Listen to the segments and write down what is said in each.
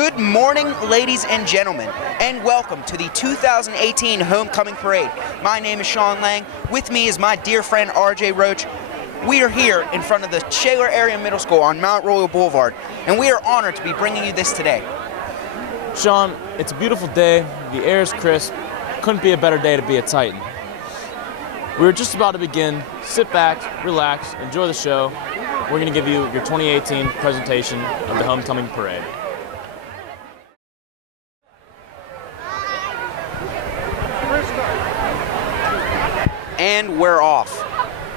Good morning, ladies and gentlemen, and welcome to the 2018 Homecoming Parade. My name is Sean Lang. With me is my dear friend RJ Roach. We are here in front of the Shaler Area Middle School on Mount Royal Boulevard, and we are honored to be bringing you this today. Sean, it's a beautiful day. The air is crisp. Couldn't be a better day to be a Titan. We're just about to begin. Sit back, relax, enjoy the show. We're going to give you your 2018 presentation of the Homecoming Parade. And we're off.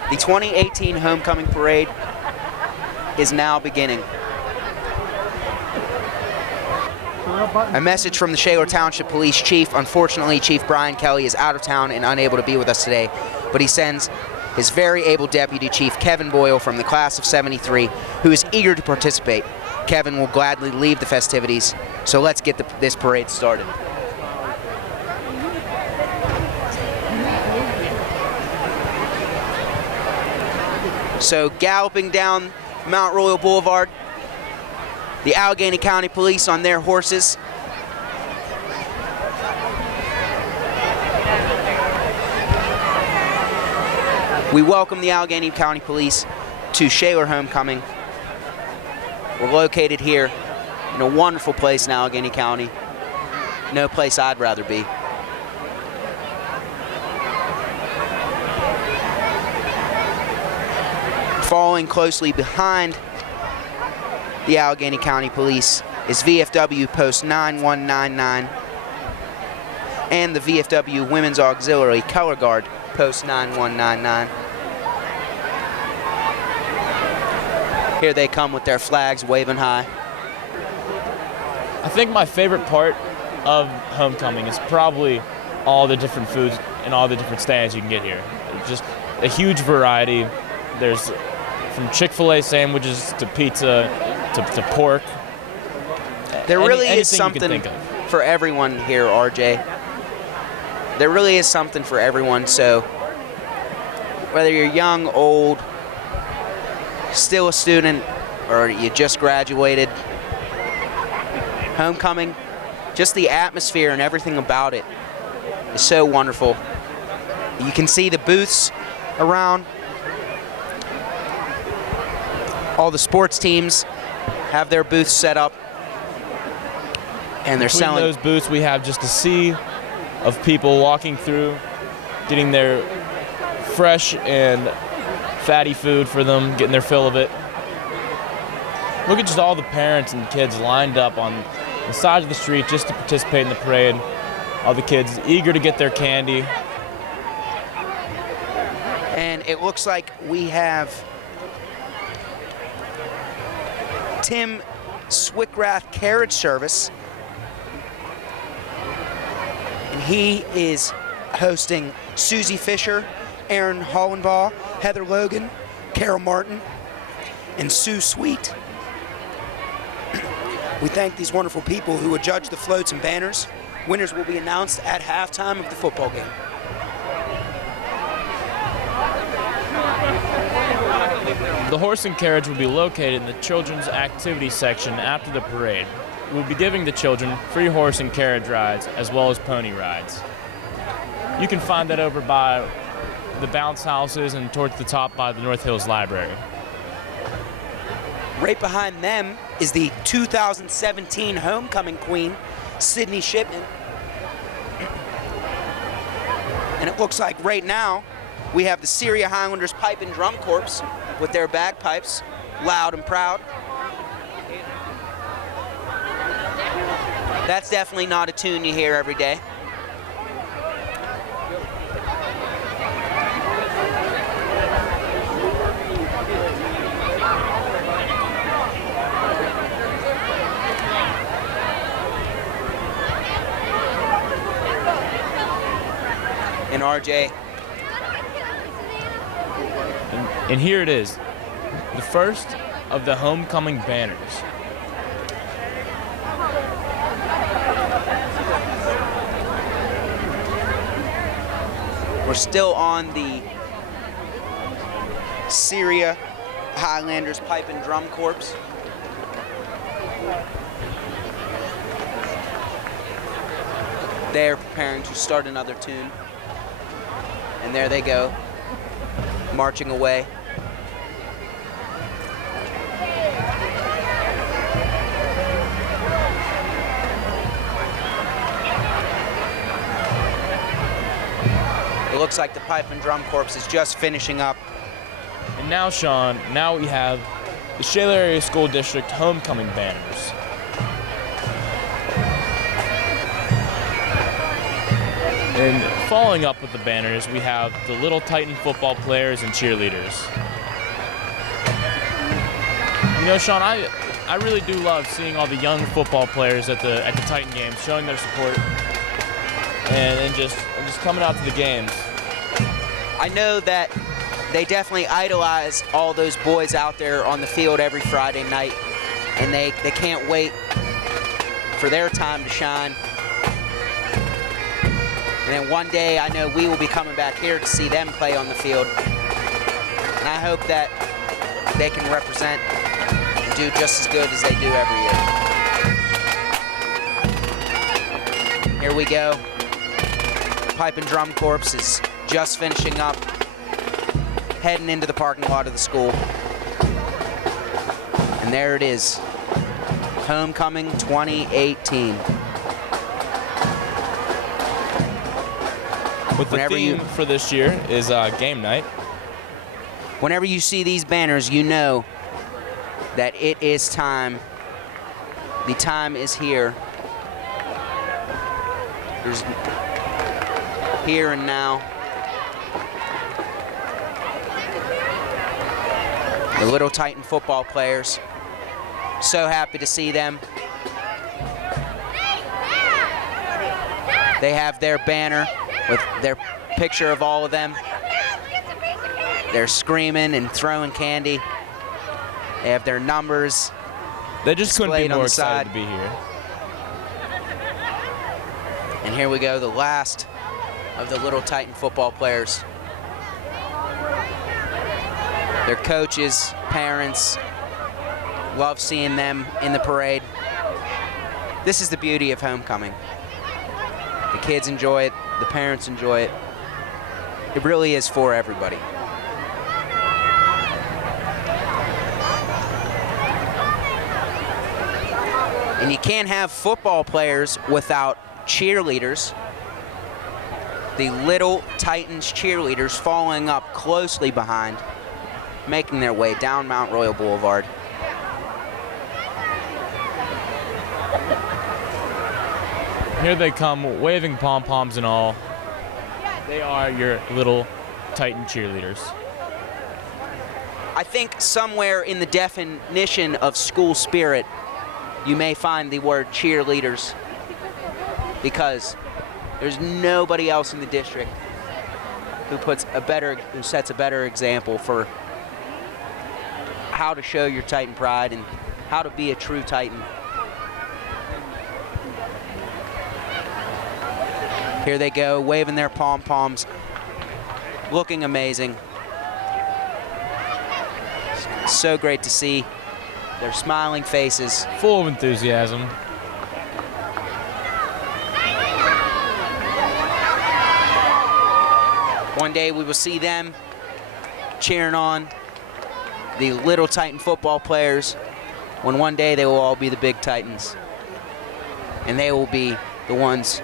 The 2018 Homecoming Parade is now beginning. A message from the Shaler Township Police Chief. Unfortunately, Chief Brian Kelly is out of town and unable to be with us today, but he sends his very able Deputy Chief, Kevin Boyle, from the class of '73, who is eager to participate. Kevin will gladly leave the festivities, so let's get this parade started. So galloping down Mount Royal Boulevard, the Allegheny County Police on their horses. We welcome the Allegheny County Police to Shaler Homecoming. We're located here in a wonderful place in Allegheny County. No place I'd rather be. Following closely behind the Allegheny County Police is Vfw Post 9199 and the Vfw Women's Auxiliary Color Guard Post 9199. Here they come with their flags waving high. I think my favorite part of Homecoming is probably all the different foods and all the different stands you can get here. Just a huge variety. There's from Chick-fil-A sandwiches to pizza to pork. There really is something for everyone here, RJ. There really is something for everyone, so whether you're young, old, still a student, or you just graduated, Homecoming, just the atmosphere and everything about it is so wonderful. You can see the booths around. All the sports teams have their booths set up, and they're selling. Between those booths, we have just a sea of people walking through, getting their fresh and fatty food for them, getting their fill of it. Look at just all the parents and kids lined up on the side of the street just to participate in the parade. All the kids eager to get their candy. And it looks like we have Tim Swickrath Carriage service, and he is hosting Susie Fisher, Aaron Hollenbaugh, Heather Logan, Carol Martin, and Sue Sweet. We thank these wonderful people who will judge the floats and banners. Winners will be announced at halftime of the football game. The horse and carriage will be located in the children's activity section after the parade. We'll be giving the children free horse and carriage rides as well as pony rides. You can find that over by the bounce houses and towards the top by the North Hills Library. Right behind them is the 2017 Homecoming Queen, Sydney Shipman. And it looks like right now we have the Syria Highlanders Pipe and Drum Corps with their bagpipes, loud and proud. That's definitely not a tune you hear every day. And RJ. And here it is, the first of the Homecoming Banners. We're still on the Syria Highlanders Pipe and Drum Corps. They're preparing to start another tune. And there they go, marching away. It looks like the Pipe and Drum Corps is just finishing up. And now, Sean, now we have the Shaler Area School District Homecoming Banners. And following up with the banners, we have the Little Titan football players and cheerleaders. You know, Sean, I really do love seeing all the young football players at the Titan games, showing their support and just coming out to the games. I know that they definitely idolize all those boys out there on the field every Friday night, and they can't wait for their time to shine. And then one day, I know we will be coming back here to see them play on the field. And I hope that they can represent and do just as good as they do every year. Here we go. Pipe and Drum Corps is just finishing up, heading into the parking lot of the school. And there it is, Homecoming 2018. With the theme for this year is game night. Whenever you see these banners, you know that it is time. The time is here. There's here and now. The Little Titan football players. So happy to see them. They have their banner with their picture of all of them. They're screaming and throwing candy. They have their numbers. They just couldn't be more excited to be here. And here we go, the last of the Little Titan football players. Their coaches, parents, love seeing them in the parade. This is the beauty of homecoming. The kids enjoy it, the parents enjoy it. It really is for everybody. And you can't have football players without cheerleaders. The Little Titans cheerleaders following up closely behind, making their way down Mount Royal Boulevard. Here they come, waving pom-poms and all. They are your Little Titan cheerleaders. I think somewhere in the definition of school spirit, you may find the word cheerleaders, because there's nobody else in the district who sets a better example for how to show your Titan pride and how to be a true Titan. Here they go, waving their pom-poms, looking amazing. So great to see their smiling faces. Full of enthusiasm. One day we will see them cheering on the Little Titan football players, when one day they will all be the big Titans. And they will be the ones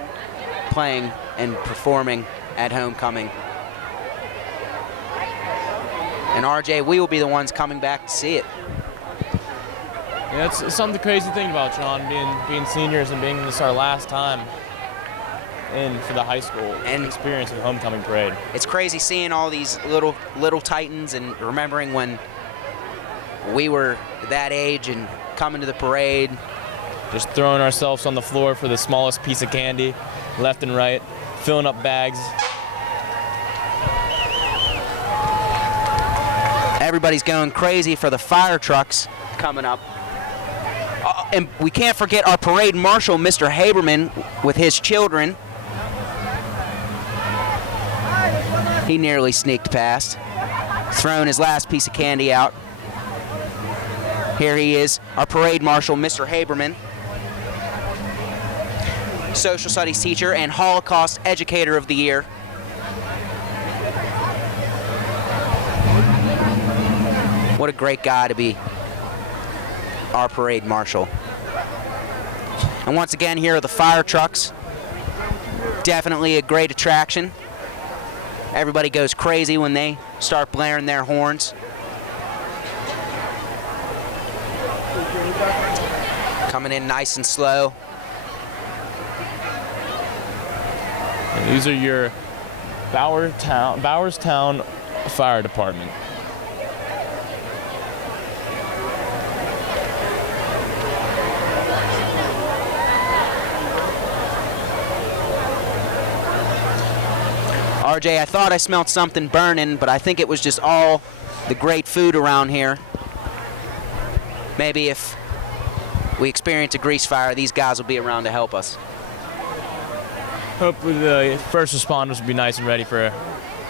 playing and performing at homecoming. And RJ, we will be the ones coming back to see it. Yeah, it's something crazy to think about, Sean, being seniors and being this our last time in for the high school and experience of the homecoming parade. It's crazy seeing all these little Titans and remembering when we were that age and coming to the parade. Just throwing ourselves on the floor for the smallest piece of candy, left and right, filling up bags. Everybody's going crazy for the fire trucks coming up. And we can't forget our parade marshal, Mr. Haberman, with his children. He nearly sneaked past, throwing his last piece of candy out. Here he is, our parade marshal, Mr. Haberman. social studies teacher and Holocaust educator of the year. What a great guy to be our parade marshal. And once again, here are the fire trucks. Definitely a great attraction. Everybody goes crazy when they start blaring their horns. Coming in nice and slow. And these are your Bowerstown Fire Department. RJ, I thought I smelled something burning, but I think it was just all the great food around here. Maybe if we experience a grease fire, these guys will be around to help us. Hopefully the first responders will be nice and ready for a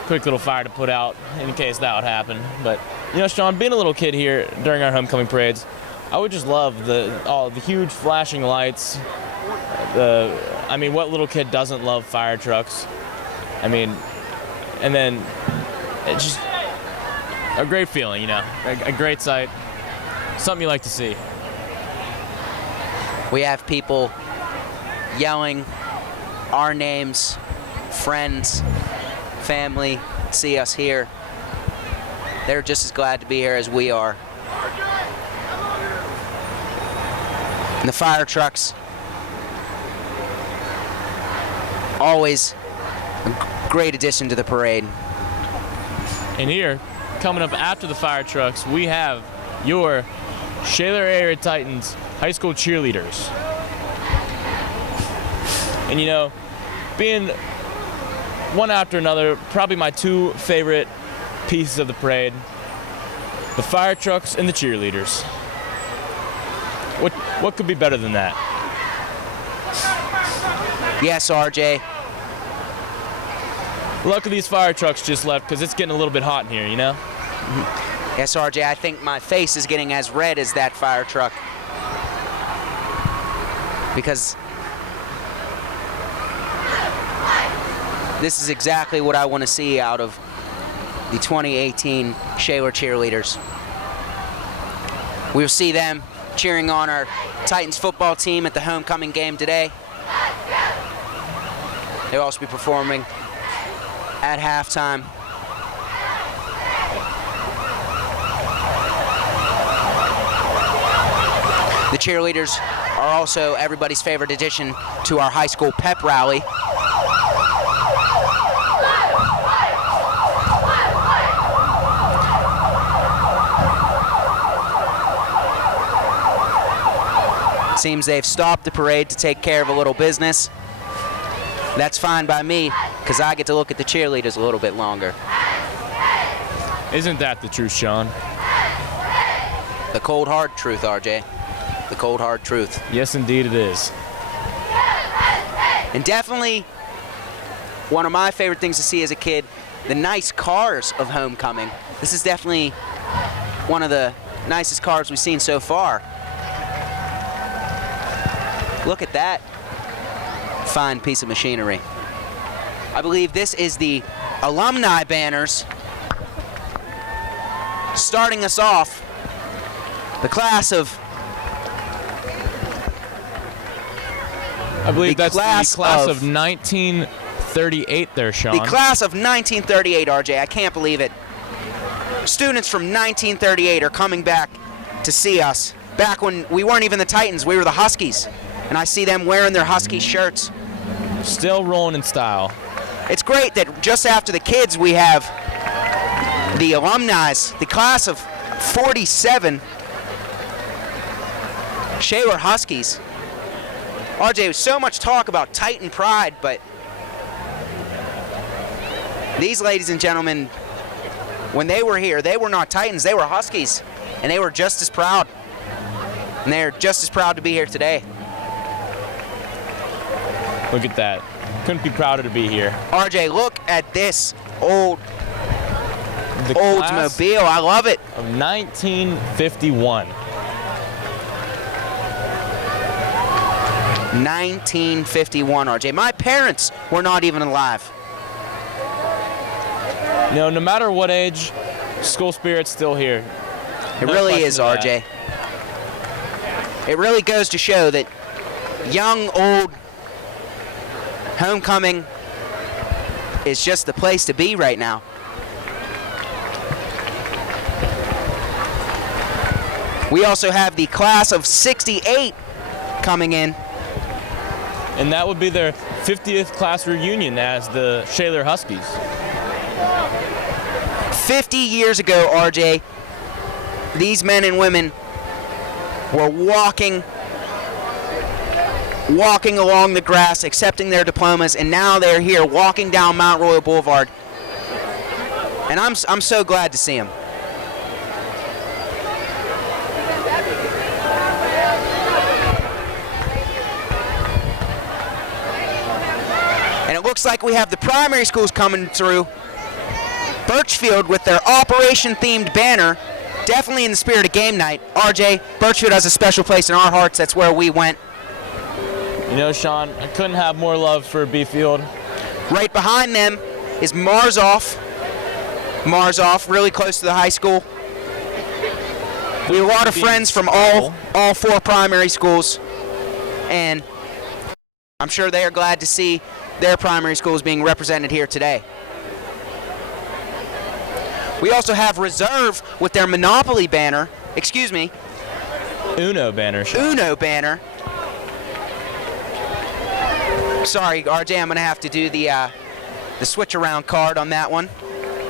quick little fire to put out in case that would happen. But, you know, Sean, being a little kid here during our homecoming parades, I would just love all the huge flashing lights. I mean, what little kid doesn't love fire trucks? I mean, and then it's just a great feeling, you know, a great sight, something you like to see. We have people yelling our names, friends, family, see us here. They're just as glad to be here as we are. And the fire trucks, always a great addition to the parade. And here, coming up after the fire trucks, we have your Shaler Area Titans high school cheerleaders. And you know, being one after another, probably my two favorite pieces of the parade, the fire trucks and the cheerleaders. What could be better than that? Yes, RJ. Luckily these fire trucks just left because it's getting a little bit hot in here, you know? Yes, RJ, I think my face is getting as red as that fire truck. Because this is exactly what I want to see out of the 2018 Shaler cheerleaders. We'll see them cheering on our Titans football team at the homecoming game today. They'll also be performing at halftime. The cheerleaders are also everybody's favorite addition to our high school pep rally. Seems they've stopped the parade to take care of a little business. That's fine by me, because I get to look at the cheerleaders a little bit longer. Isn't that the truth, Sean? The cold, hard truth, RJ. The cold, hard truth. Yes, indeed it is. And definitely one of my favorite things to see as a kid, the nice cars of homecoming. This is definitely one of the nicest cars we've seen so far. Look at that fine piece of machinery. I believe this is the Alumni Banners. Starting us off, the class of... I believe that's the class of 1938 there, Sean. The class of 1938, RJ. I can't believe it. Students from 1938 are coming back to see us. Back when we weren't even the Titans, we were the Huskies. And I see them wearing their Husky shirts. Still rolling in style. It's great that just after the kids, we have the alumni, the class of 47 Shaler Huskies. RJ, there's so much talk about Titan pride, but these ladies and gentlemen, when they were here, they were not Titans, they were Huskies, and they were just as proud. And they're just as proud to be here today. Look at that. Couldn't be prouder to be here. RJ, look at this Oldsmobile. I love it. Of 1951. 1951, RJ. My parents were not even alive. You know, no matter what age, school spirit's still here. It really is, question of RJ. It really goes to show that young, old, homecoming is just the place to be right now. We also have the class of '68 coming in. And that would be their 50th class reunion as the Shaler Huskies. 50 years ago, RJ, these men and women were walking along the grass, accepting their diplomas, and now they're here walking down Mount Royal Boulevard. And I'm so glad to see them. And it looks like we have the primary schools coming through. Birchfield with their Operation-themed banner, definitely in the spirit of game night. RJ, Birchfield has a special place in our hearts. That's where we went. You know, Sean, I couldn't have more love for Bfield. Right behind them is Marzoff. Marzoff, really close to the high school. We have a lot of friends from all 4 primary schools, and I'm sure they are glad to see their primary schools being represented here today. We also have Reserve with their Monopoly banner. Excuse me. Uno banner. Uno banner. Sorry, RJ, I'm going to have to do the switch around card on that one.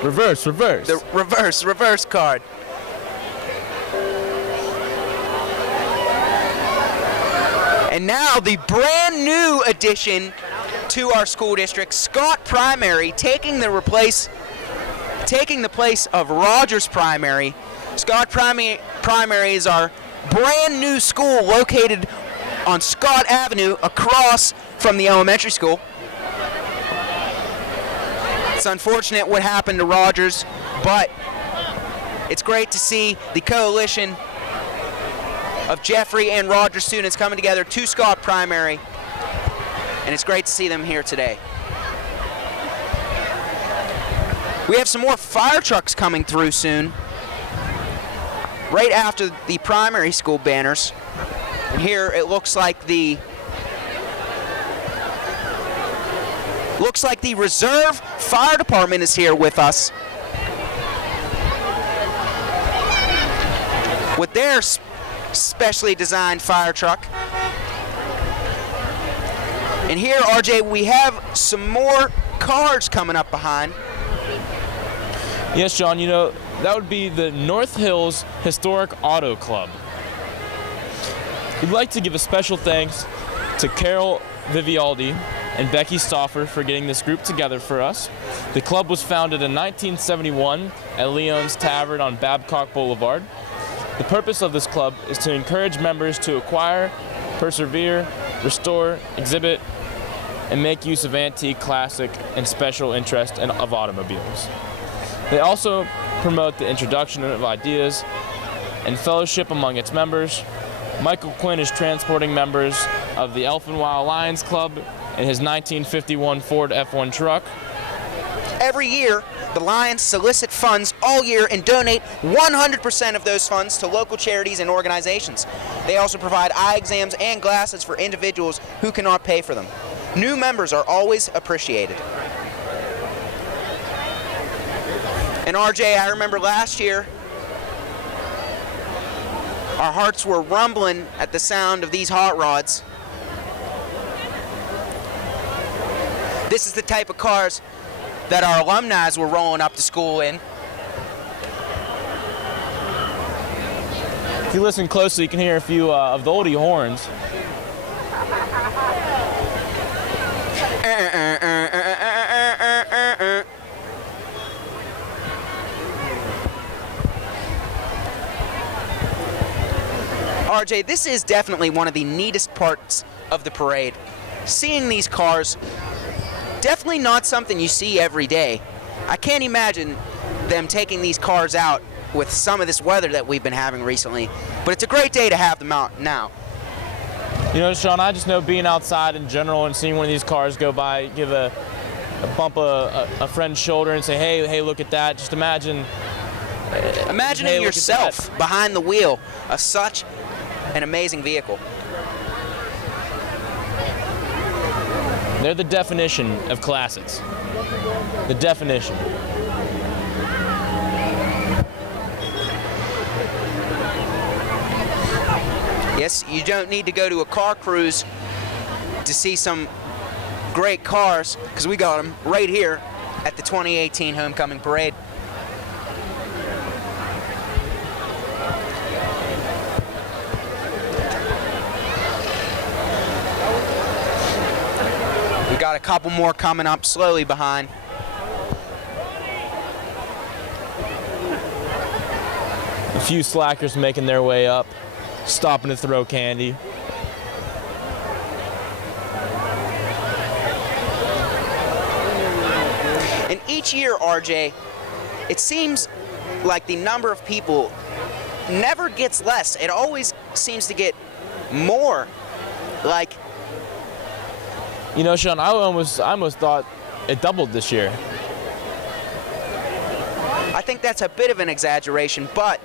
Reverse. The reverse card. And now the brand new addition to our school district, Scott Primary, taking the place of Rogers Primary. Scott Primary is our brand new school located on Scott Avenue across from the elementary school. It's unfortunate what happened to Rogers, but it's great to see the coalition of Jeffrey and Rogers students coming together to Scott Primary, and it's great to see them here today. We have some more fire trucks coming through soon, right after the primary school banners. And here it looks like the Reserve Fire Department is here with us with their specially designed fire truck. And here, RJ, we have some more cars coming up behind. Yes, Sean, you know, that would be the North Hills Historic Auto Club. We'd like to give a special thanks to Carol Vivialdi and Becky Stauffer for getting this group together for us. The club was founded in 1971 at Leon's Tavern on Babcock Boulevard. The purpose of this club is to encourage members to acquire, persevere, restore, exhibit, and make use of antique, classic, and special interest of automobiles. They also promote the introduction of ideas and fellowship among its members. Michael Quinn is transporting members of the Elfinwile Lions Club in his 1951 Ford F1 truck. Every year, the Lions solicit funds all year and donate 100% of those funds to local charities and organizations. They also provide eye exams and glasses for individuals who cannot pay for them. New members are always appreciated. And RJ, I remember last year, our hearts were rumbling at the sound of these hot rods. This is the type of cars that our alumni were rolling up to school in. If you listen closely, you can hear a few of the oldie horns. RJ, this is definitely one of the neatest parts of the parade. Seeing these cars, definitely not something you see every day. I can't imagine them taking these cars out with some of this weather that we've been having recently, but it's a great day to have them out now. You know, Sean, I just know being outside in general and seeing one of these cars go by, give a bump a friend's shoulder and say, hey, look at that. Just imagining yourself behind the wheel of such an amazing vehicle. They're the definition of classics. The definition. Yes, you don't need to go to a car cruise to see some great cars, because we got them right here at the 2018 Homecoming Parade. We got a couple more coming up slowly behind. A few slackers making their way up, stopping to throw candy. And each year, RJ, it seems like the number of people never gets less. It always seems to get more. Like, you know, Sean, I almost thought it doubled this year. I think that's a bit of an exaggeration, but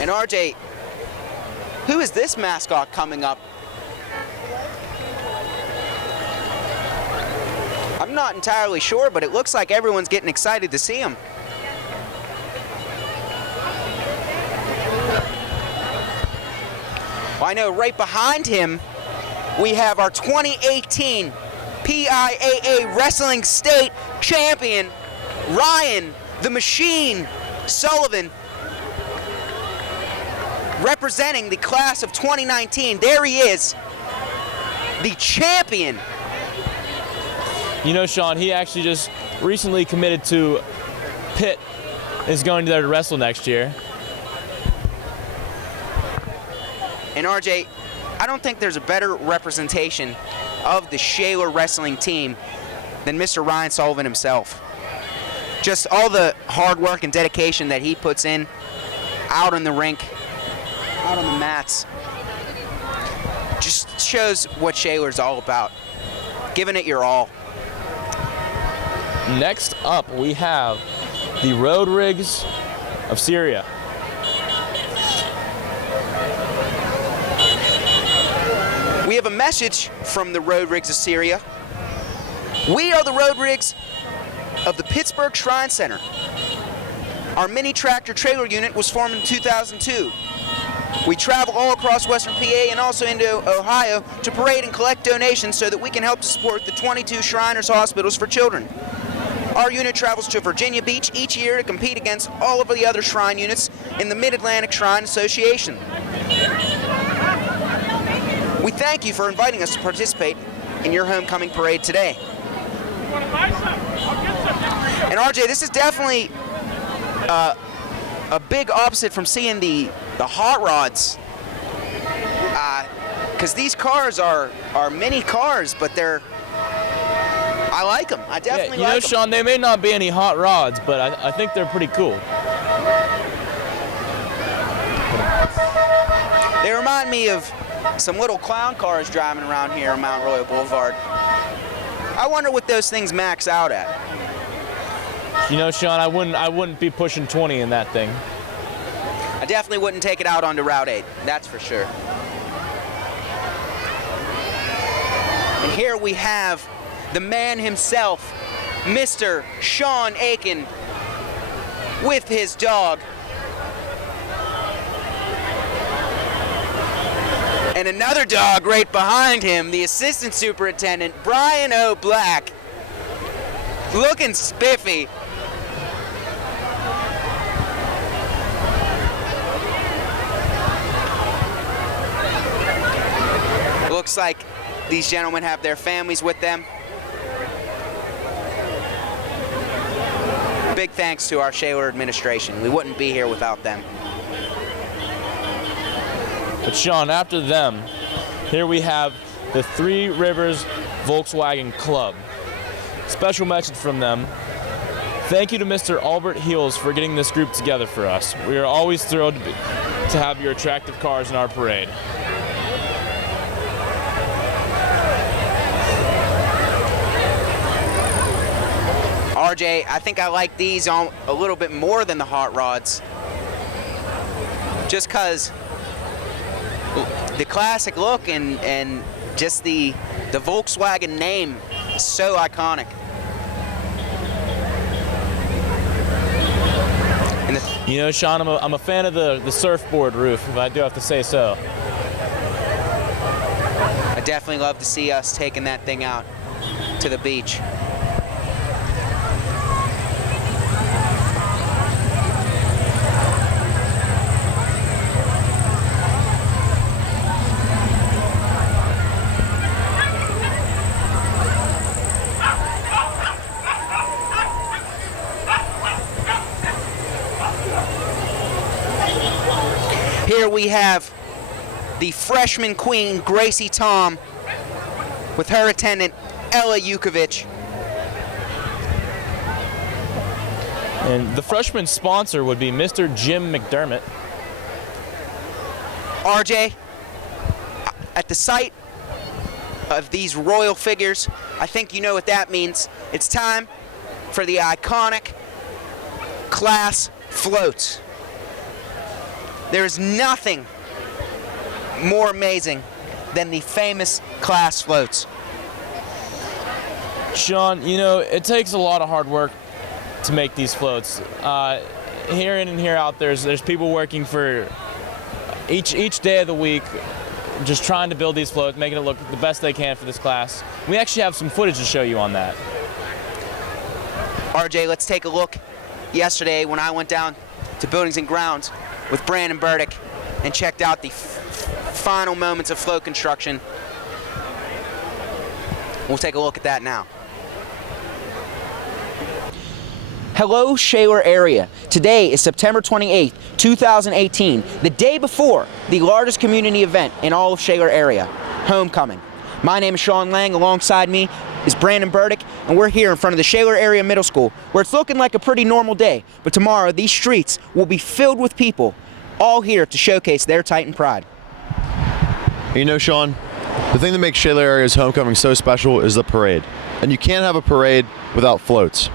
and RJ, who is this mascot coming up? I'm not entirely sure, but it looks like everyone's getting excited to see him. Well, I know right behind him, we have our 2018 PIAA Wrestling State Champion, Ryan the Machine Sullivan, representing the class of 2019. There he is, the champion. You know, Sean, he actually just recently committed to Pitt, is going there to wrestle next year. And RJ, I don't think there's a better representation of the Shaler wrestling team than Mr. Ryan Sullivan himself. Just all the hard work and dedication that he puts in out on the rink, out on the mats, just shows what Shaler's all about. Giving it your all. Next up, we have the Road Rigs of Syria. We have a message from the Road Rigs of Syria. We are the Road Rigs of the Pittsburgh Shrine Center. Our mini tractor trailer unit was formed in 2002. We travel all across Western PA and also into Ohio to parade and collect donations so that we can help to support the 22 Shriners Hospitals for Children. Our unit travels to Virginia Beach each year to compete against all of the other shrine units in the Mid-Atlantic Shrine Association. We thank you for inviting us to participate in your homecoming parade today. And RJ, this is definitely a big opposite from seeing the hot rods, because these cars are mini cars, but I like them. I definitely like them. You know, Sean, they may not be any hot rods, but I think they're pretty cool. They remind me of some little clown cars driving around here on Mount Royal Boulevard. I wonder what those things max out at. You know, Sean, I wouldn't be pushing 20 in that thing. I definitely wouldn't take it out onto Route 8, that's for sure. And here we have the man himself, Mr. Sean Aiken, with his dog. And another dog right behind him, the assistant superintendent, Brian O. Black, looking spiffy. Looks like These gentlemen have their families with them. Big thanks to our Shaler administration. We wouldn't be here without them. But Sean, after them, here we have the Three Rivers Volkswagen Club. Special message from them. Thank you to Mr. Albert Heels for getting this group together for us. We are always thrilled to have your attractive cars in our parade. RJ, I think I like these a little bit more than the hot rods. Just because the classic look and just the Volkswagen name is so iconic. You know, Sean, I'm a fan of the surfboard roof, if I do have to say so. I definitely love to see us taking that thing out to the beach. Here we have the freshman queen, Gracie Tom, with her attendant, Ella Yukovic. And the freshman sponsor would be Mr. Jim McDermott. RJ, at the sight of these royal figures, I think you know what that means. It's time for the iconic class floats. There is nothing more amazing than the famous class floats. Sean, you know, it takes a lot of hard work to make these floats. Here in and here out, there's people working for each day of the week, just trying to build these floats, making it look the best they can for this class. We actually have some footage to show you on that. RJ, let's take a look. Yesterday, when I went down to Buildings and Grounds with Brandon Burdick and checked out the final moments of float construction. We'll take a look at that now. Hello, Shaler Area. Today is September 28th, 2018, the day before the largest community event in all of Shaler Area, Homecoming. My name is Sean Lang. Alongside me is Brandon Burdick, and we're here in front of the Shaler Area Middle School, where it's looking like a pretty normal day, but tomorrow these streets will be filled with people, all here to showcase their Titan pride. You know, Sean, the thing that makes Shaler Area's homecoming so special is the parade. And you can't have a parade without floats.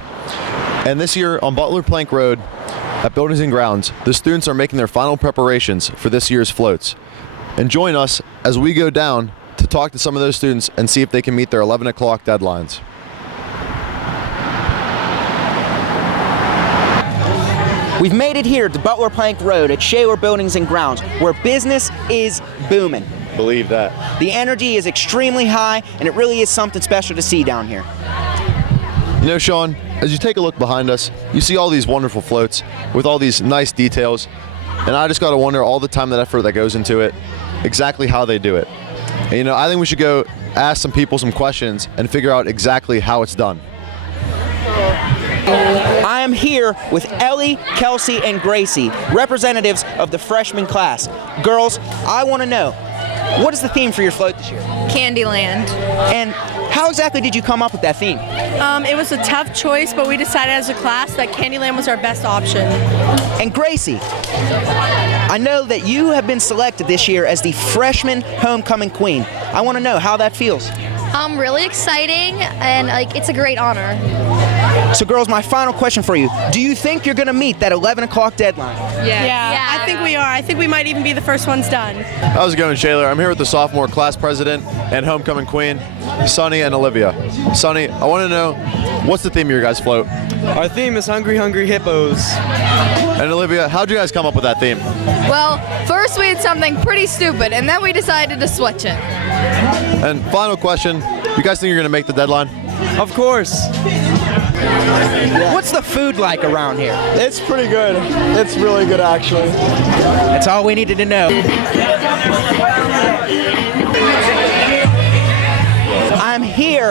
And this year on Butler Plank Road at Buildings and Grounds, the students are making their final preparations for this year's floats. And join us as we go down to talk to some of those students and see if they can meet their 11 o'clock deadlines. We've made it here to Butler Plank Road at Shaler Buildings and Grounds, where business is booming. Believe that. The energy is extremely high, and it really is something special to see down here. You know, Sean, as you take a look behind us, you see all these wonderful floats with all these nice details, and I just got to wonder all the time and effort that goes into it, exactly how they do it. And, you know, I think we should go ask some people some questions and figure out exactly how it's done. I am here with Ellie, Kelsey, and Gracie, representatives of the freshman class. Girls, I want to know, what is the theme for your float this year? Candyland. And how exactly did you come up with that theme? It was a tough choice, but we decided as a class that Candyland was our best option. And Gracie, I know that you have been selected this year as the freshman homecoming queen. I want to know how that feels. Really exciting, and it's a great honor. So girls, my final question for you. Do you think you're going to meet that 11 o'clock deadline? Yeah, I think we are. I think we might even be the first ones done. How's it going, Shaler? I'm here with the sophomore class president and homecoming queen, Sunny and Olivia. Sunny, I want to know, what's the theme of your guys' float? Our theme is Hungry, Hungry Hippos. And Olivia, how'd you guys come up with that theme? Well, first we had something pretty stupid, and then we decided to switch it. And final question, you guys think you're going to make the deadline? Of course. What's the food like around here? It's pretty good. It's really good, actually. That's all we needed to know.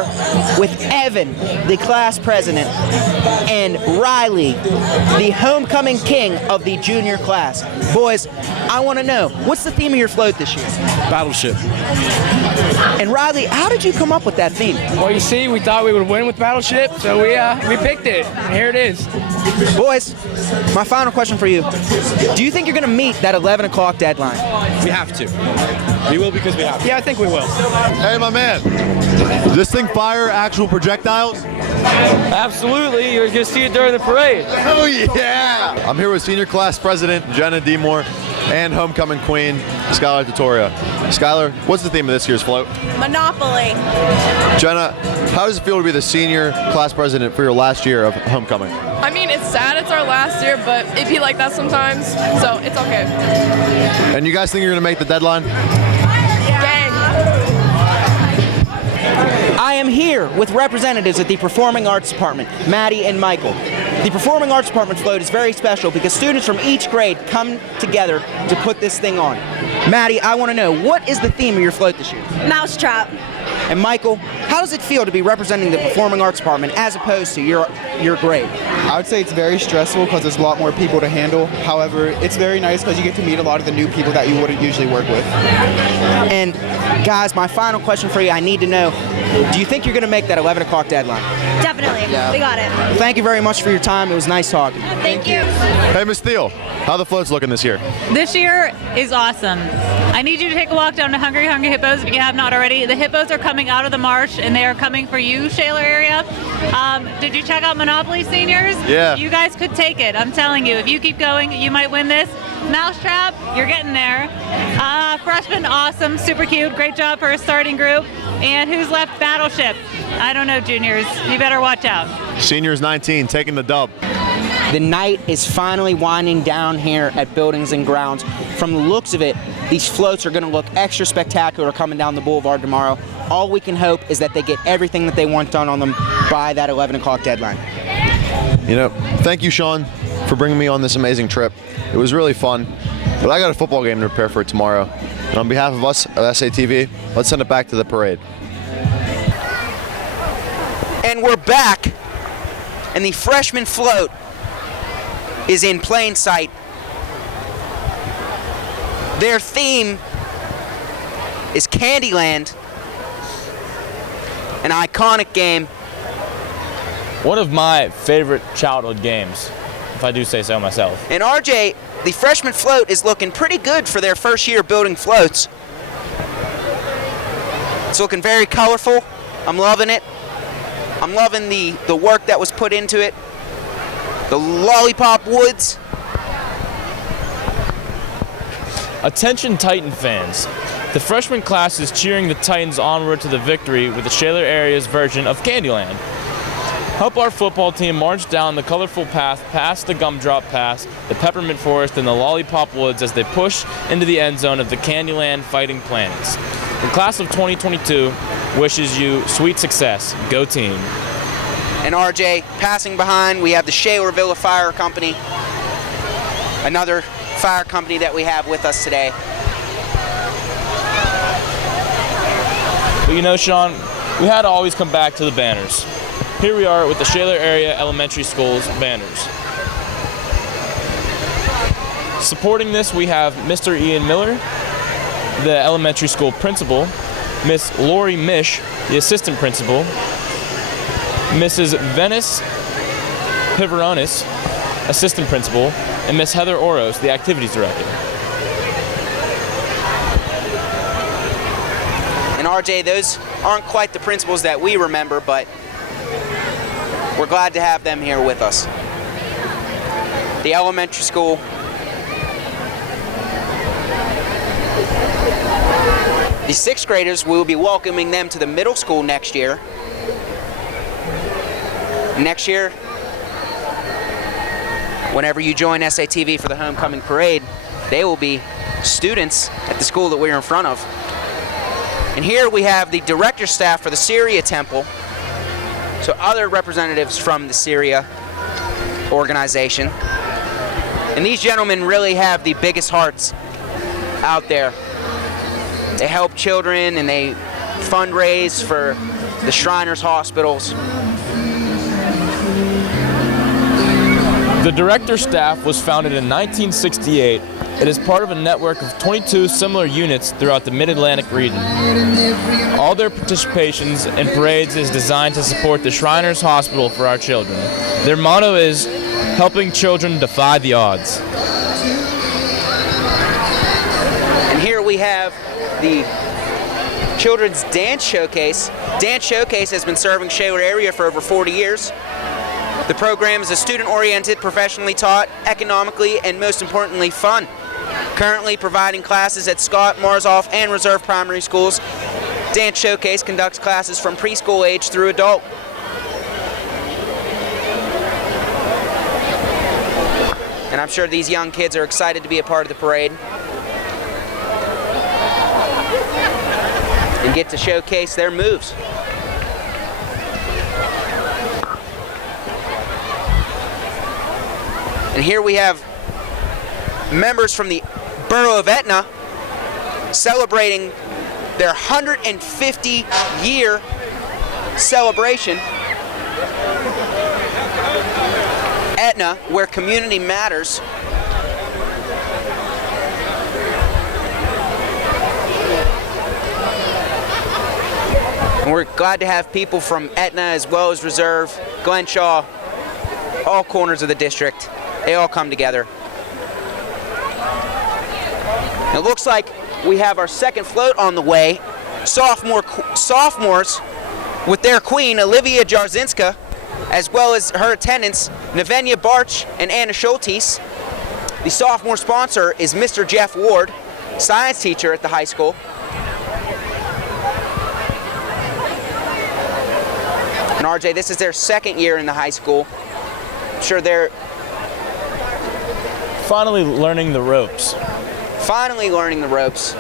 here with Evan, the class president, and Riley, the homecoming king of the junior class. Boys, I want to know, what's the theme of your float this year? Battleship. And Riley, how did you come up with that theme? Well, you see, we thought we would win with Battleship, so we picked it. And here it is. Boys, my final question for you. Do you think you're going to meet that 11 o'clock deadline? We have to. We will because we have to. Yeah, I think we will. Hey, my man. Does this thing fire actual projectiles? Absolutely. You're going to see it during the parade. Oh, yeah. I'm here with senior class president Jenna Demore and homecoming queen Skylar Tutoria. Skylar, what's the theme of this year's float? Monopoly. Jenna, how does it feel to be the senior class president for your last year of homecoming? I mean, it's sad it's our last year, but it'd be like that sometimes, so it's okay. And you guys think you're going to make the deadline? Gang. I am here with representatives of the Performing Arts Department, Maddie and Michael. The Performing Arts Department float is very special because students from each grade come together to put this thing on. Maddie, I want to know, what is the theme of your float this year? Mousetrap. And Michael, how does it feel to be representing the Performing Arts Department as opposed to your grade? I would say it's very stressful because there's a lot more people to handle. However, it's very nice because you get to meet a lot of the new people that you wouldn't usually work with. And guys, my final question for you, I need to know, do you think you're going to make that 11 o'clock deadline? Definitely. We got it. Thank you very much for your time. It was nice talking. Thank you. Hey, Miss Thiel, how the float's looking this year? This year is awesome. I need you to take a walk down to Hungry Hippos if you have not already. The hippos are coming out of the marsh and they are coming for you, Shaler Area. Did you check out Monopoly, seniors? Yeah. You guys could take it. I'm telling you, if you keep going, you might win this. Mousetrap, you're getting there. Freshman, awesome, super cute. Great job for a starting group. And who's left? Battleship. I don't know, juniors. You better watch out. Seniors 19 taking the dub. The night is finally winding down here at Buildings and Grounds. From the looks of it, these floats are going to look extra spectacular coming down the boulevard tomorrow. All we can hope is that they get everything that they want done on them by that 11 o'clock deadline. You know, thank you, Sean, for bringing me on this amazing trip. It was really fun, but I got a football game to prepare for tomorrow. And on behalf of us at SATV, let's send it back to the parade. And we're back, and the freshman float is in plain sight. Their theme is Candyland, an iconic game. One of my favorite childhood games, if I do say so myself. And RJ, the freshman float is looking pretty good for their first year building floats. It's looking very colorful. I'm loving it. I'm loving the work that was put into it. The lollipop woods. Attention Titan fans. The freshman class is cheering the Titans onward to the victory with the Shaler Area's version of Candyland. Help our football team march down the colorful path past the gumdrop pass, the peppermint forest, and the lollipop woods as they push into the end zone of the Candyland Fighting Planets. The class of 2022 wishes you sweet success. Go team. And RJ, passing behind, we have the Shalerville Fire Company, another fire company that we have with us today. But you know, Sean, we had to always come back to the banners. Here we are with the Shaler Area Elementary School's banners. Supporting this, we have Mr. Ian Miller, the elementary school principal, Miss Lori Mish, the assistant principal, Mrs. Venice Piveronis, assistant principal, and Miss Heather Oros, the activities director. And RJ, those aren't quite the principals that we remember, but we're glad to have them here with us. The elementary school. The sixth graders, we will be welcoming them to the middle school next year. Next year, whenever you join SATV for the homecoming parade, they will be students at the school that we're in front of. And here we have the director staff for the Syria Temple, so other representatives from the Syria organization. And these gentlemen really have the biggest hearts out there. They help children and they fundraise for the Shriners Hospitals. The director staff was founded in 1968. It is part of a network of 22 similar units throughout the Mid-Atlantic region. All their participations in parades is designed to support the Shriners Hospital for our children. Their motto is, helping children defy the odds. And here we have the Children's Dance Showcase. Dance Showcase has been serving Shaler Area for over 40 years. The program is a student-oriented, professionally taught, economically, and most importantly, fun. Currently providing classes at Scott, Marzoff, and Reserve Primary Schools, Dance Showcase conducts classes from preschool age through adult. And I'm sure these young kids are excited to be a part of the parade and get to showcase their moves. And here we have members from the borough of Etna celebrating their 150-year celebration. Etna, where community matters. And we're glad to have people from Etna as well as Reserve, Glenshaw, all corners of the district. They all come together. It looks like we have our second float on the way. Sophomores with their queen, Olivia Jarzinska, as well as her attendants, Navenia Barch and Anna Schultes. The sophomore sponsor is Mr. Jeff Ward, science teacher at the high school. And RJ, this is their second year in the high school. I'm sure they're finally learning the ropes. Finally learning the ropes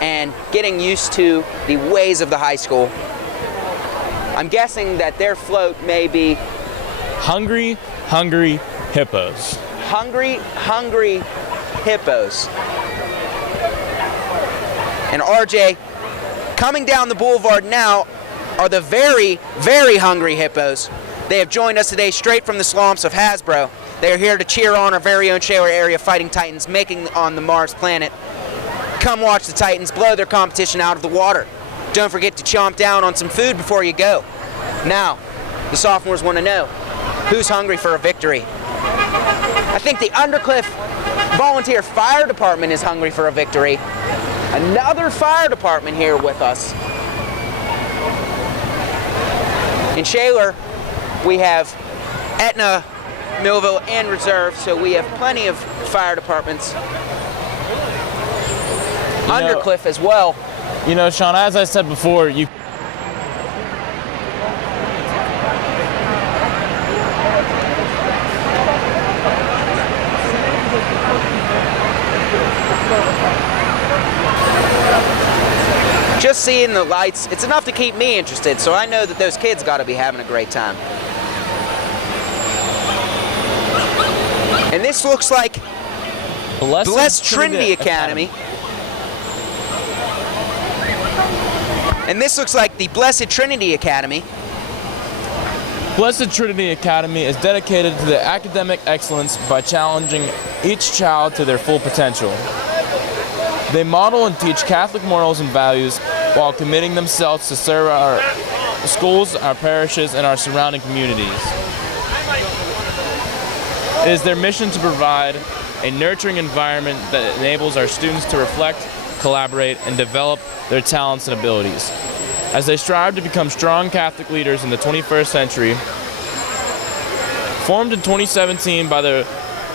and getting used to the ways of the high school. I'm guessing that their float may be Hungry, Hungry Hippos. Hungry, Hungry Hippos. And RJ, coming down the boulevard now are the very, very hungry hippos. They have joined us today straight from the swamps of Hasbro. They are here to cheer on our very own Shaler Area Fighting Titans making on the Mars planet. Come watch the Titans blow their competition out of the water. Don't forget to chomp down on some food before you go. Now, the sophomores want to know, who's hungry for a victory? I think the Undercliff Volunteer Fire Department is hungry for a victory. Another fire department here with us. In Shaler, we have Etna, Millville, and Reserve, so we have plenty of fire departments. Undercliff as well. You know, Sean, as I said before, you just seeing the lights, it's enough to keep me interested, so I know that those kids got to be having a great time. And this looks like Blessed Trinity Academy. And this looks like the Blessed Trinity Academy. Blessed Trinity Academy is dedicated to the academic excellence by challenging each child to their full potential. They model and teach Catholic morals and values while committing themselves to serve our schools, our parishes, and our surrounding communities. It is their mission to provide a nurturing environment that enables our students to reflect, collaborate, and develop their talents and abilities. As they strive to become strong Catholic leaders in the 21st century, formed in 2017 by the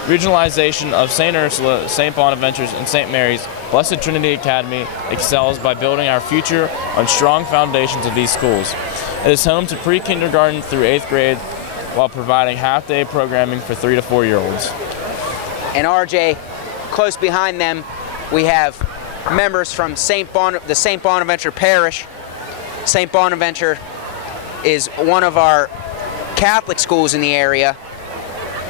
regionalization of St. Ursula, St. Bonaventure's, and St. Mary's, Blessed Trinity Academy excels by building our future on strong foundations of these schools. It is home to pre-kindergarten through 8th grade while providing half-day programming for 3 to 4-year-olds. And RJ, close behind them, we have members from the St. Bonaventure Parish. St. Bonaventure is one of our Catholic schools in the area.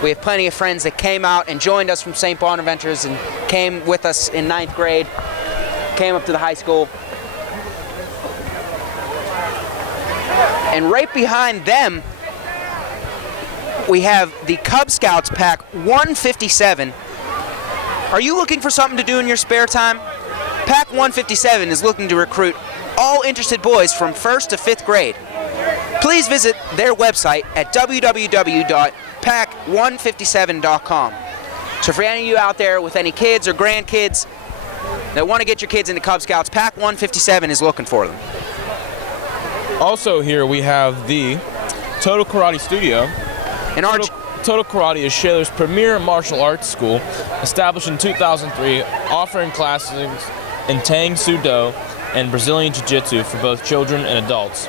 We have plenty of friends that came out and joined us from St. Bonaventure's and came with us in 9th grade, came up to the high school. And right behind them, we have the Cub Scouts Pack 157. Are you looking for something to do in your spare time? Pack 157 is looking to recruit all interested boys from 1st to 5th grade. Please visit their website at www.pack157.com. So for any of you out there with any kids or grandkids that want to get your kids into Cub Scouts, Pack 157 is looking for them. Also here we have the Total Karate Studio. And our Total Karate is Shaler's premier martial arts school, established in 2003, offering classes in Tang Soo Do and Brazilian Jiu-Jitsu for both children and adults.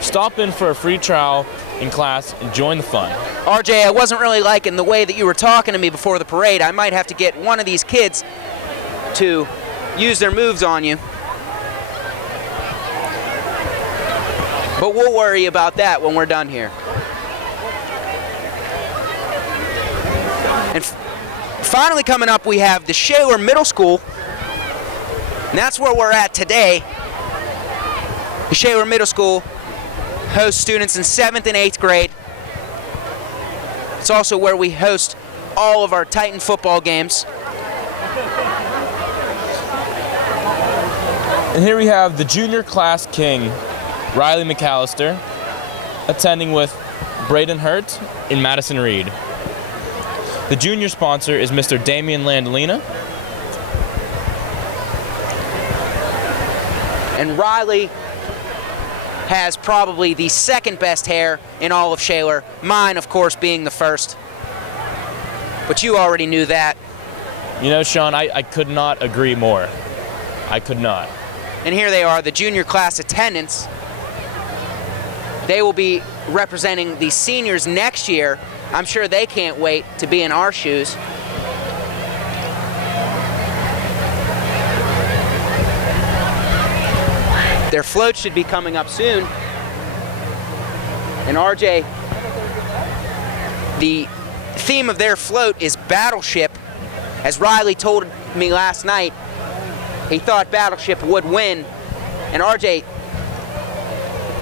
Stop in for a free trial in class and join the fun. RJ, I wasn't really liking the way that you were talking to me before the parade. I might have to get one of these kids to use their moves on you. But we'll worry about that when we're done here. And finally coming up, we have the Shaler Middle School. And that's where we're at today. The Shaler Middle School hosts students in 7th and 8th grade. It's also where we host all of our Titan football games. And here we have the junior class king, Riley McAllister, attending with Braden Hurt and Madison Reed. The junior sponsor is Mr. Damian Landolina. And Riley has probably the second best hair in all of Shaler. Mine, of course, being the first. But you already knew that. You know, Sean, I could not agree more. I could not. And here they are, the junior class attendants. They will be representing the seniors next year. I'm sure they can't wait to be in our shoes. Their float should be coming up soon. And RJ, the theme of their float is Battleship. As Riley told me last night, he thought Battleship would win. And RJ,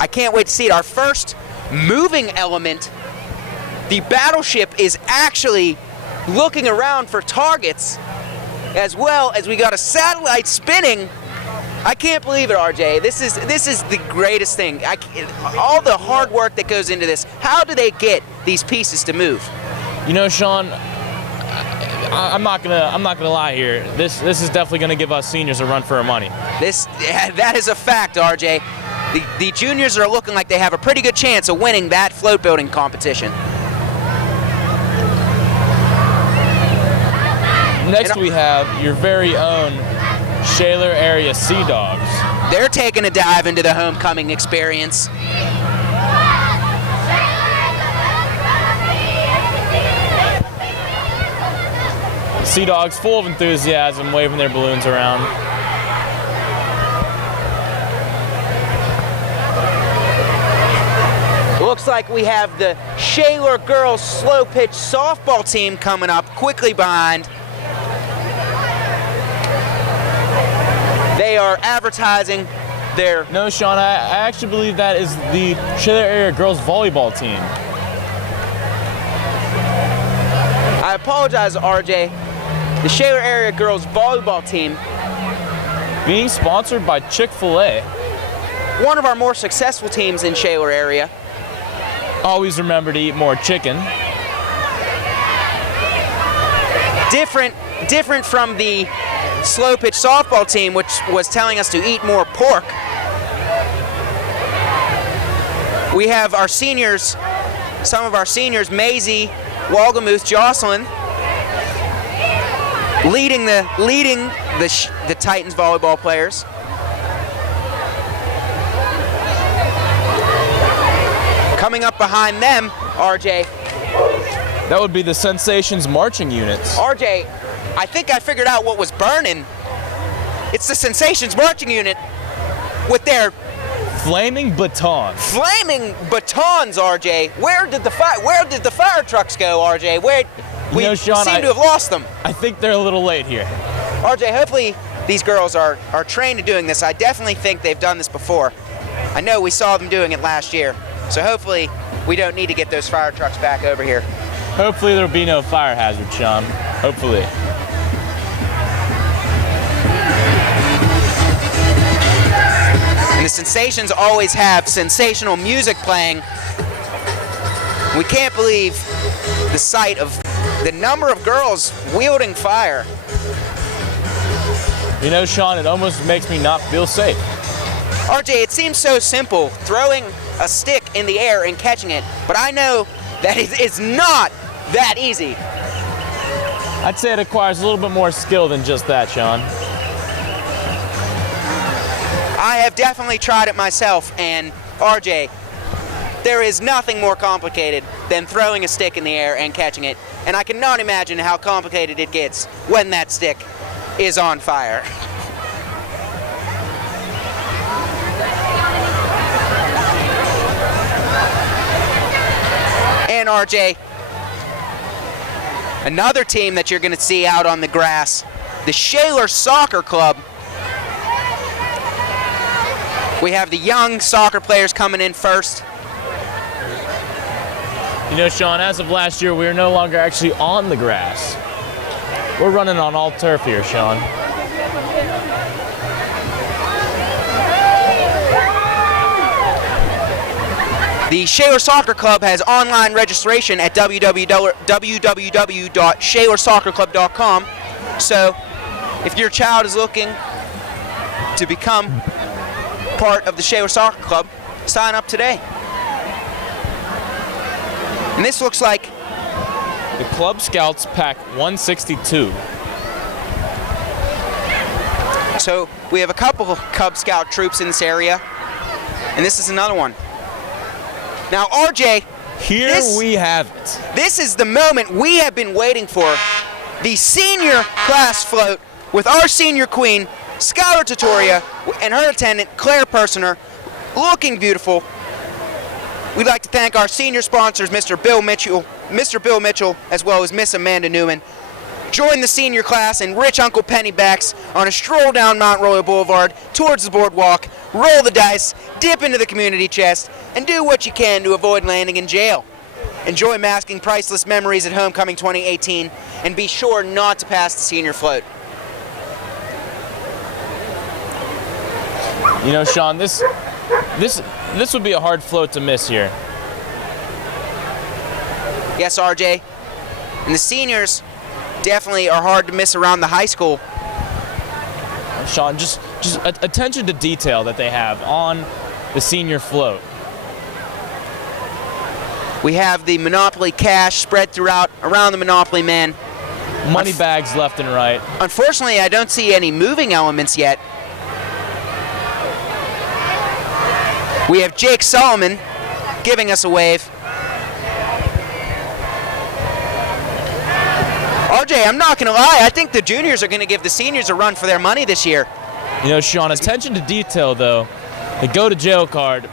I can't wait to see it. Our first moving element, the Battleship, is actually looking around for targets, as well as we got a satellite spinning. I can't believe it, RJ. This is the greatest thing. All the hard work that goes into this. How do they get these pieces to move? You know, Sean, I'm not gonna lie here. This is definitely gonna give us seniors a run for our money. That is a fact, RJ. The juniors are looking like they have a pretty good chance of winning that float building competition. Next we have your very own Shaler Area Sea Dogs. They're taking a dive into the homecoming experience. Sea Dogs full of enthusiasm, waving their balloons around. Looks like we have the Shaler girls slow pitch softball team coming up quickly behind. They are advertising their... No, Sean, I actually believe that is the Shaler Area girls volleyball team. I apologize, RJ. The Shaler Area girls volleyball team, being sponsored by Chick-fil-A. one of our more successful teams in Shaler Area. Always remember to eat more chicken. Different from the slow pitch softball team, which was telling us to eat more pork. We have our seniors, some of our seniors, Maisie, Walgamuth, Jocelyn, leading the Titans volleyball players. Coming up behind them, RJ. That would be the Sensations marching units. RJ, I think I figured out what was burning. It's the Sensations marching unit with their flaming batons. Flaming batons, RJ. Where did the fire trucks go, RJ? We Sean, seem to have lost them. I think they're a little late here. RJ, hopefully these girls are trained in doing this. I definitely think they've done this before. I know we saw them doing it last year. So hopefully we don't need to get those fire trucks back over here. Hopefully there'll be no fire hazard, Sean. Hopefully. And the Sensations always have sensational music playing. We can't believe the sight of the number of girls wielding fire. You know, Sean, it almost makes me not feel safe. RJ, it seems so simple, throwing a stick in the air and catching it, but I know that it is not that easy. I'd say it requires a little bit more skill than just that, Sean. I have definitely tried it myself, and RJ, there is nothing more complicated than throwing a stick in the air and catching it, and I cannot imagine how complicated it gets when that stick is on fire. And RJ, another team that you're going to see out on the grass, the Shaler Soccer Club. We have the young soccer players coming in first. You know, Sean, as of last year, we are no longer actually on the grass. We're running on all turf here, Sean. The Shaler Soccer Club has online registration at www.shalersoccerclub.com. So if your child is looking to become part of the Shaler Soccer Club, sign up today. And this looks like the Cub Scouts Pack 162. So we have a couple of Cub Scout troops in this area, and this is another one. Now, RJ, here we have it. This is the moment we have been waiting for. The senior class float with our senior queen, Skylar Tatoria, and her attendant, Claire Personer, looking beautiful. We'd like to thank our senior sponsors, Mr. Bill Mitchell, as well as Miss Amanda Newman. Join the senior class and rich Uncle Pennybacks on a stroll down Mount Royal Boulevard towards the boardwalk, roll the dice, dip into the community chest, and do what you can to avoid landing in jail. Enjoy masking priceless memories at Homecoming 2018, and be sure not to pass the senior float. You know, Sean, this would be a hard float to miss here. Yes, RJ. And the seniors definitely are hard to miss around the high school. Sean, just attention to detail that they have on the senior float. We have the Monopoly cash spread throughout around the Monopoly man. Money bags left and right. Unfortunately, I don't see any moving elements yet. We have Jake Solomon giving us a wave. RJ, I'm not going to lie, I think the juniors are going to give the seniors a run for their money this year. You know, Sean, attention to detail, though. The go-to-jail card,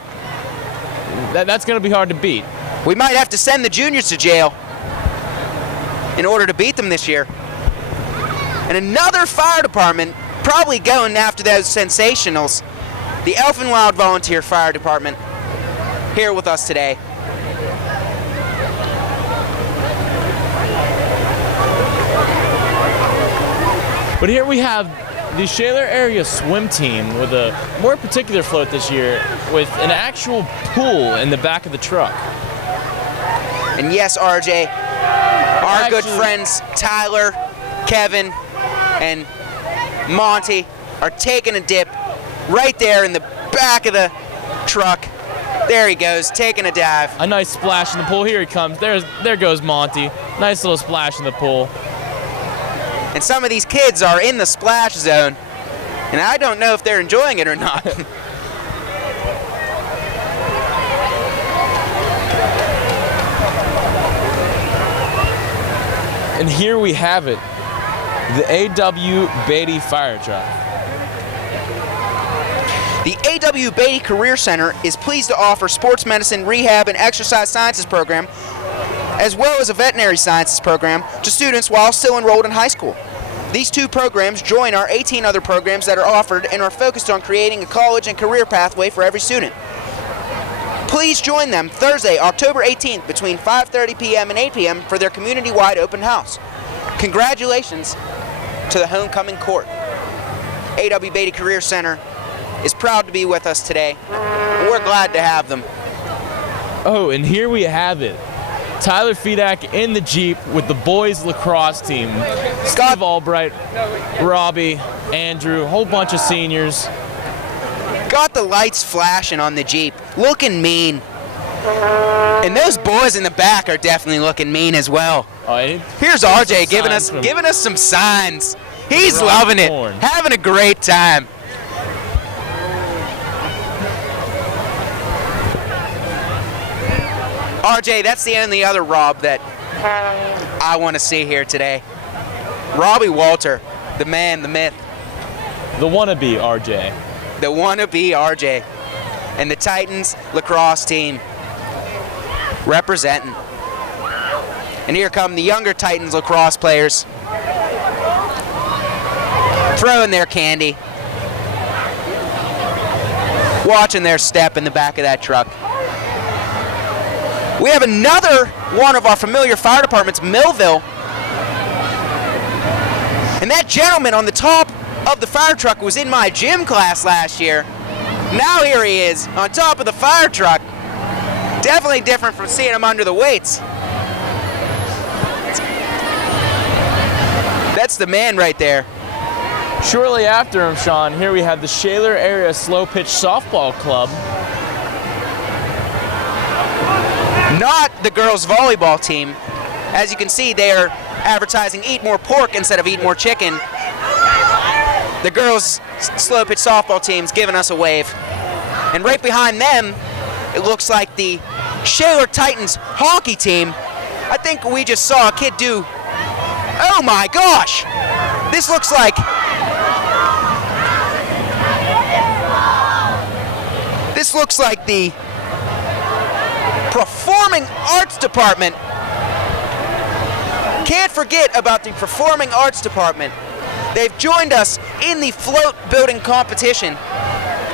that's going to be hard to beat. We might have to send the juniors to jail in order to beat them this year. And another fire department probably going after those sensationals. The Elfinwild Volunteer Fire Department here with us today. But here we have the Shaler Area swim team with a more particular float this year with an actual pool in the back of the truck. And yes, RJ, our good friends Tyler, Kevin, and Monty are taking a dip right there in the back of the truck. There he goes, taking a dive. A nice splash in the pool. Here he comes. There goes Monty. Nice little splash in the pool. And some of these kids are in the splash zone, and I don't know if they're enjoying it or not. And here we have it, the A.W. Beatty fire truck. The A.W. Beatty Career Center is pleased to offer sports medicine, rehab, and exercise sciences program, as well as a veterinary sciences program to students while still enrolled in high school. These two programs join our 18 other programs that are offered and are focused on creating a college and career pathway for every student. Please join them Thursday, October 18th between 5:30 p.m. and 8 p.m. for their community-wide open house. Congratulations to the Homecoming Court. A.W. Beatty Career Center is proud to be with us today. We're glad to have them. Oh, and here we have it. Tyler Fedak in the Jeep with the boys lacrosse team. Steve Albright, Robbie, Andrew, a whole bunch of seniors. Got the lights flashing on the Jeep, looking mean. And those boys in the back are definitely looking mean as well. Here's RJ giving us some signs. He's loving it, having a great time. RJ, that's the only other Rob that I want to see here today. Robbie Walter, the man, the myth. The wannabe RJ. The wannabe RJ. And the Titans lacrosse team representing. And here come the younger Titans lacrosse players throwing their candy, watching their step in the back of that truck. We have another one of our familiar fire departments, Millville. And that gentleman on the top of the fire truck was in my gym class last year. Now here he is on top of the fire truck. Definitely different from seeing him under the weights. That's the man right there. Shortly after him, Sean, here we have the Shaler Area Slow Pitch Softball Club. Not the girls' volleyball team. As you can see, they are advertising eat more pork instead of eat more chicken. The girls' slow pitch softball team's giving us a wave. And right behind them, it looks like the Shaler Titans hockey team. I think we just saw a kid do, oh my gosh! This looks like, the Performing Arts Department. Can't forget about the Performing Arts Department. They've joined us in the float building competition.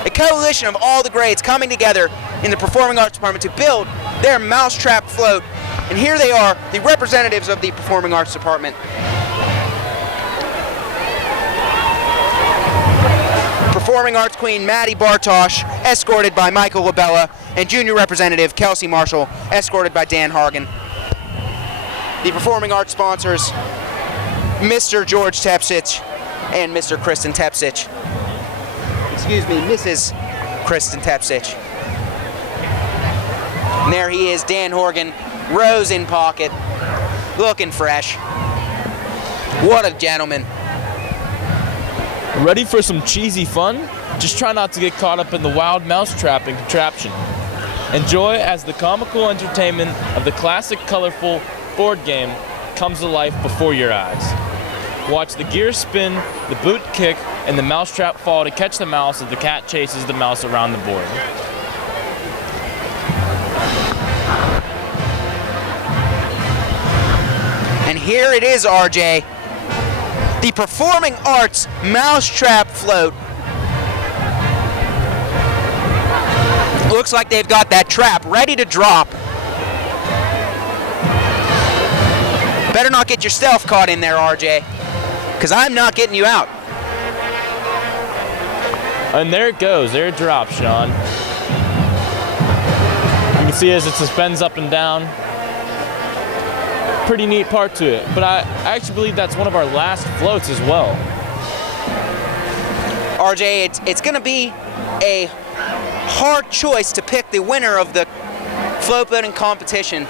A coalition of all the grades coming together in the Performing Arts Department to build their mousetrap float. And here they are, the representatives of the Performing Arts Department. Performing Arts Queen Maddie Bartosh, escorted by Michael Labella, and Junior Representative Kelsey Marshall, escorted by Dan Hargan. The Performing Arts sponsors, Mr. George Tepsich and Mr. Kristen Tepsich. Excuse me, Mrs. Kristen Tepsich. And there he is, Dan Horgan, rose in pocket, looking fresh. What a gentleman. Ready for some cheesy fun? Just try not to get caught up in the wild mousetrap and contraption. Enjoy as the comical entertainment of the classic colorful board game comes to life before your eyes. Watch the gear spin, the boot kick, and the mousetrap fall to catch the mouse as the cat chases the mouse around the board. And here it is, RJ. The Performing Arts Mousetrap Float. Looks like they've got that trap ready to drop. Better not get yourself caught in there, RJ, because I'm not getting you out. And there it goes, there it drops, Sean. You can see as it suspends up and down. Pretty neat part to it, but I actually believe that's one of our last floats as well. RJ, it's going to be a hard choice to pick the winner of the float building competition.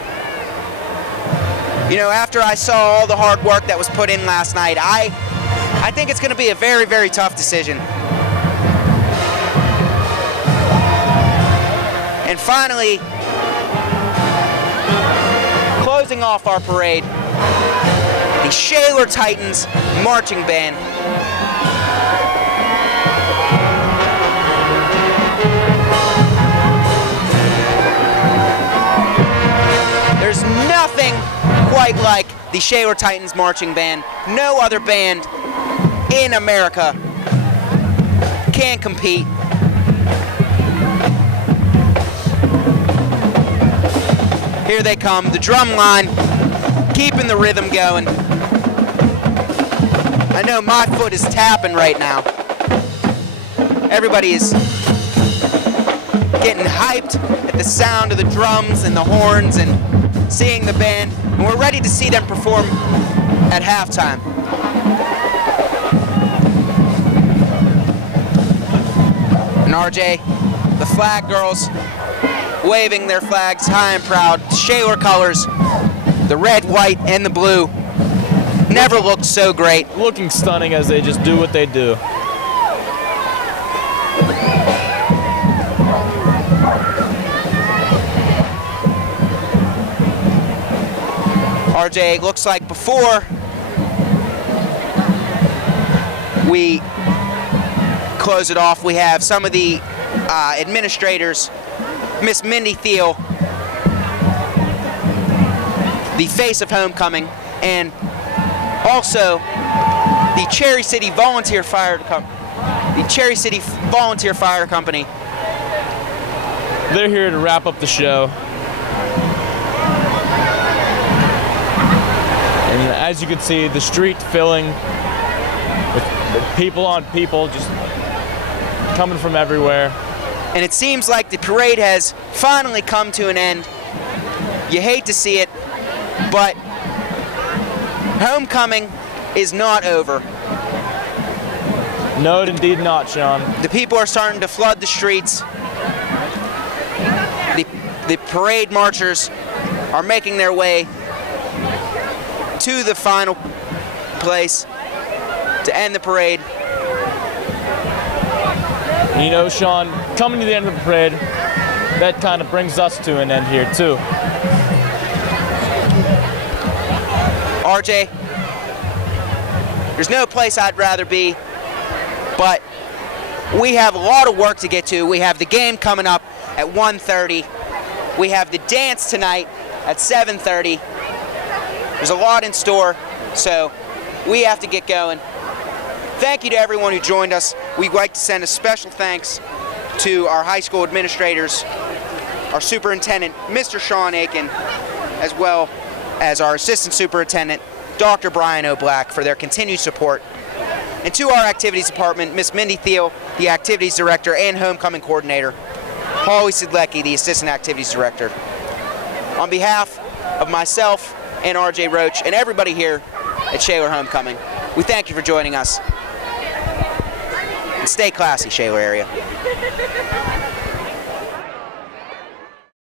You know, after I saw all the hard work that was put in last night, I think it's going to be a very, very tough decision. And finally, closing off our parade, the Shaler Titans Marching Band. There's nothing quite like the Shaler Titans Marching Band. No other band in America can compete. Here they come, the drum line, keeping the rhythm going. I know my foot is tapping right now. Everybody is getting hyped at the sound of the drums and the horns and seeing the band. And we're ready to see them perform at halftime. And RJ, the flag girls waving their flags high and proud. Shaler colors, the red, white, and the blue. Never looked so great. Looking stunning as they just do what they do. RJ, looks like before we close it off, we have some of the administrators, Miss Mindy Thiel, the face of Homecoming, and also the Cherry City Volunteer Fire Company. They're here to wrap up the show. And as you can see, the street filling with people on people, just coming from everywhere. And it seems like the parade has finally come to an end. You hate to see it, but Homecoming is not over. No, indeed not, Sean. The people are starting to flood the streets. The parade marchers are making their way to the final place to end the parade. You know, Sean, coming to the end of the parade, that kind of brings us to an end here, too. RJ, there's no place I'd rather be, but we have a lot of work to get to. We have the game coming up at 1:30. We have the dance tonight at 7:30. There's a lot in store, so we have to get going. Thank you to everyone who joined us. We'd like to send a special thanks to our high school administrators, our superintendent, Mr. Sean Aiken, as well as our assistant superintendent, Dr. Brian O'Black, for their continued support. And to our activities department, Miss Mindy Thiel, the activities director and homecoming coordinator, Holly Sidlecki, the assistant activities director. On behalf of myself and RJ Roach and everybody here at Shaler Homecoming, we thank you for joining us. And stay classy, Shaler area.